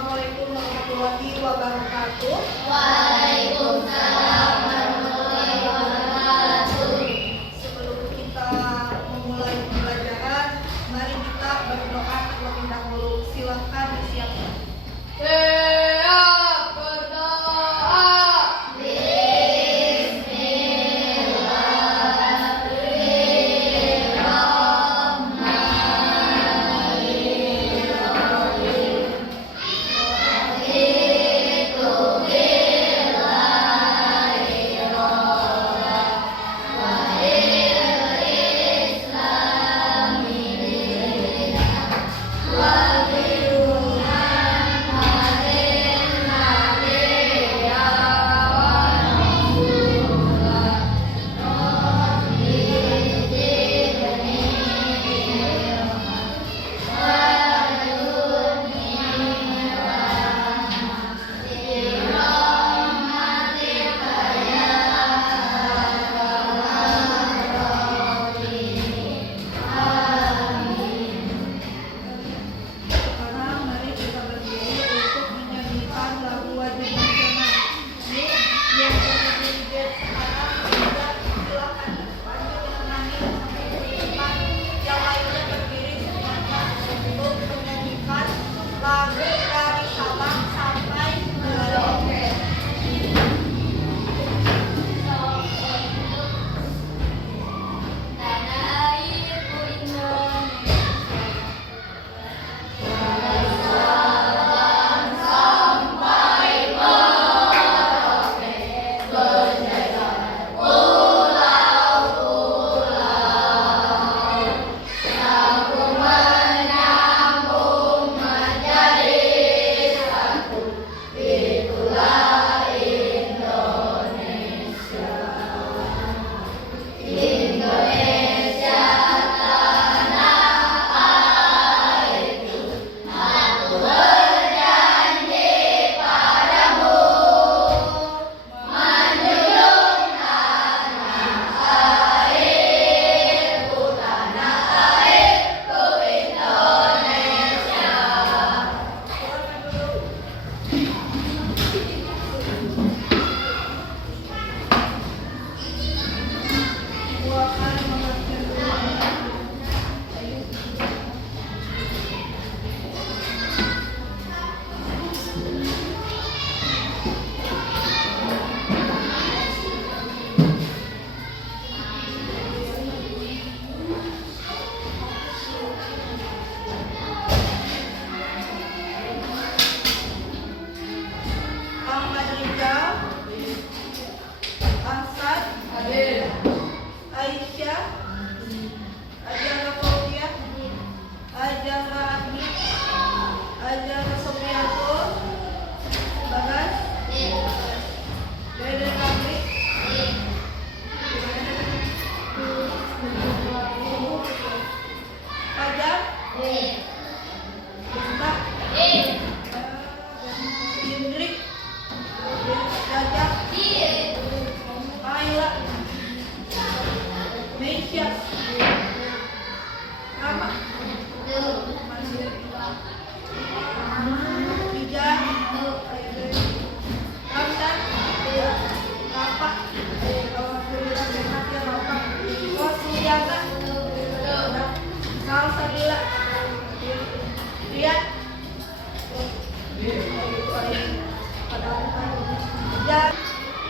Assalamualaikum warahmatullahi wabarakatuh. Waalaikumsalam warahmatullahi wabarakatuh. Sebelum kita memulai pembelajaran, mari kita berdoa terlebih dahulu. Silahkan disiapkan.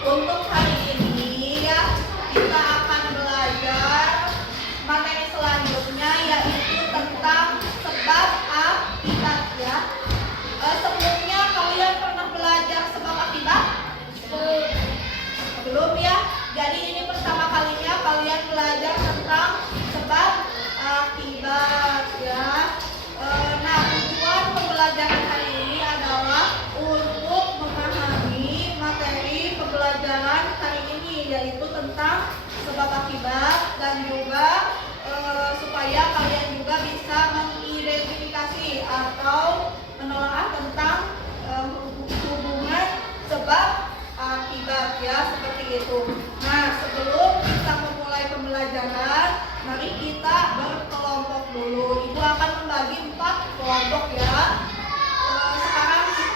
Untuk hari ini ya, kita akan belajar materi selanjutnya, yaitu tentang sebab akibat ya. Sebelumnya kalian pernah belajar sebab akibat? Belum ya? Jadi ini pertama kalinya kalian belajar tentang sebab akibat ya. Nah, tujuan pembelajaran hari ini adalah untuk memahami materi pembelajaran hari ini, yaitu tentang sebab akibat, dan juga supaya kalian juga bisa mengidentifikasi atau menelaah tentang hubungan sebab akibat ya, seperti itu. Nah, sebelum kita memulai pembelajaran, mari kita berkelompok dulu. Ibu akan membagi 4 kelompok ya. Sekarang kita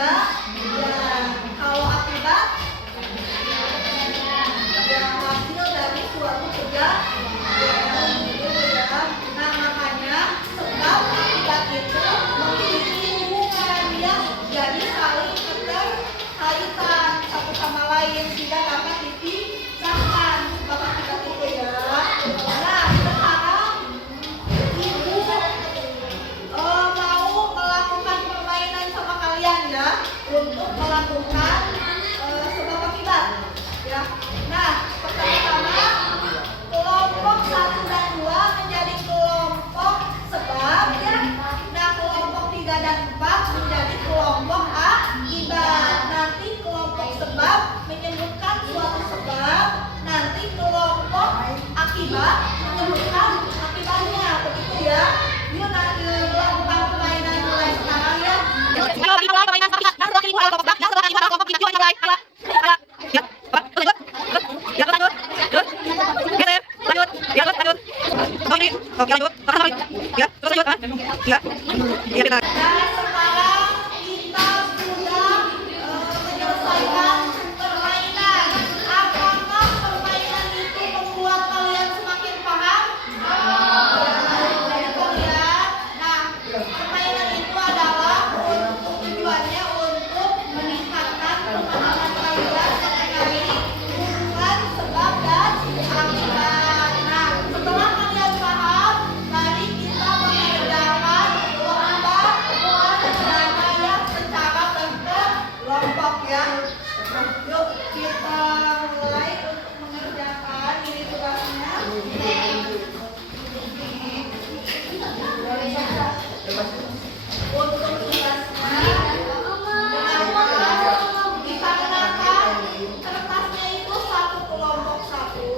Ya, kalau akibat ya hasil dari suatu kejadian gitu ya. Nah makanya sebab akibat itu memiliki hubungan ya, jadi saling keterkaitan satu sama lain sehingga dapat dipisahkan sebab akibat itu ya. Nah sekarang ibu mau melakukan permainan sama kalian ya untuk melakukan sebab akibat ya. Nah pertama-tama kelompok 1 dan 2 menjadi kelompok sebab ya. Nah kelompok 3 dan 4 menjadi kelompok akibat. Nanti kelompok sebab menyebutkan suatu sebab, nanti kelompok akibat menyebutkan akibatnya, begitu ya. Yuk nanti melakukan permainan mulai sekarang ya. Nah sekarang kita sudah menyelesaikan permainan. Apakah permainan itu membuat kalian semakin paham? Jadi kalian, nah permainan itu adalah untuk tujuannya untuk meningkatkan pemahaman kalian mengenai hubungan sebab dan akibat. Nah setelah kalian paham, mari kita mengerjakan lomba permainan secara berkelompok ya. Yuk kita mulai untuk mengerjakan ini tugasnya. Untuk tugasnya dikarenakan kertasnya itu satu kelompok satu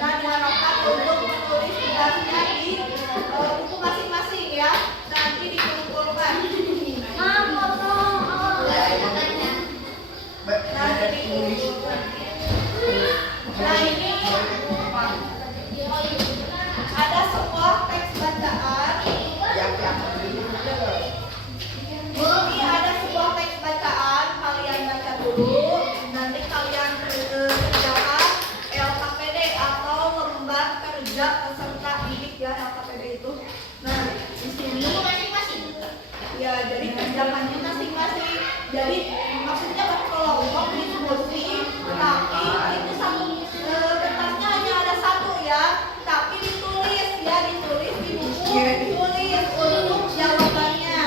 dan diharapkan untuk menulis tugasnya di buku masing-masing ya. Nanti dikumpulkan. Nah ini ada sebuah teks bacaan. Ini ada sebuah teks bacaan, kalian baca dulu. Nanti kalian kerjakan LKPD atau lembar kerja peserta didik ya, LKPD itu. Nah di sini ya jadi kerjakannya masing-masing. Jadi maksudnya berkelompok diskusi, tapi itu satu kertasnya hanya ada satu ya, tapi ditulis ya, ditulis di buku, ditulis untuk jawabannya.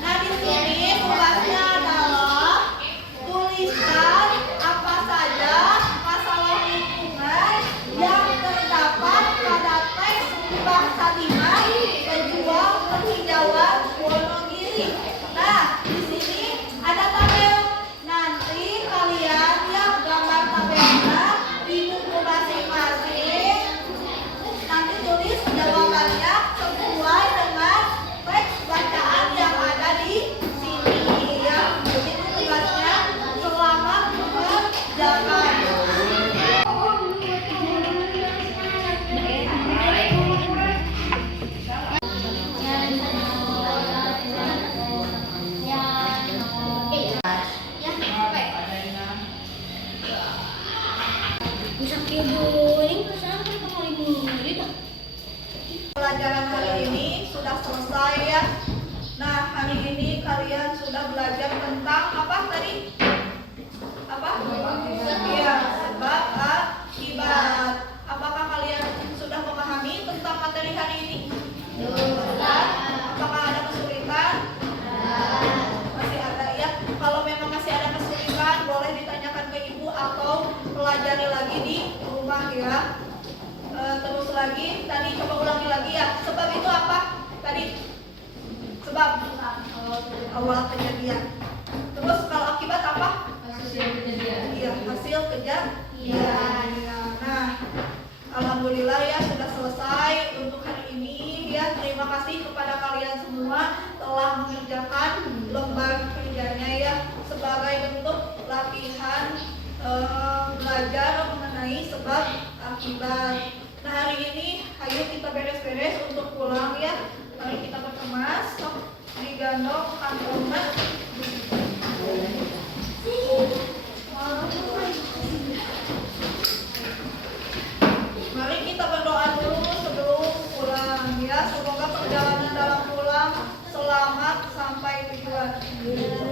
Nah di sini tugasnya adalah tuliskan apa saja masalah lingkungan yang terdapat pada teks bahasa Dimas Pejuang Penghijauan Wonogiri. Nah di sini ada tabel. Nanti kalian ya gambar tabelnya di buku masing-masing. Nanti tulis jawabannya sesuai dengan teks bacaan yang ada di sini ya. Begitu tugasnya. Selamat mengerjakan. Pelajaran hari ini sudah selesai ya. Nah hari ini kalian sudah belajar tentang apa tadi? Apa? Iya, sebab akibat. Apakah kalian sudah memahami tentang materi hari ini? Apakah ada kesulitan? Masih ada ya. Kalau memang masih ada kesulitan, boleh ditanyakan ke ibu atau pelajari lagi di rumah ya. Terus lagi, tadi coba ulangi lagi ya. Sebab itu apa? Tadi sebab awal kejadian. Terus kalau akibat apa? Iya, hasil kejadian. Iya. Nah, alhamdulillah ya sudah selesai untuk hari ini ya. Terima kasih kepada kalian semua telah mengerjakan lembar kerjanya ya sebagai bentuk latihan belajar mengenai sebab akibat. Nah hari ini ayo kita beres-beres untuk pulang ya. Mari kita berkemas, digandong kantongnya. perjalanan dalam pulang selamat sampai tujuan.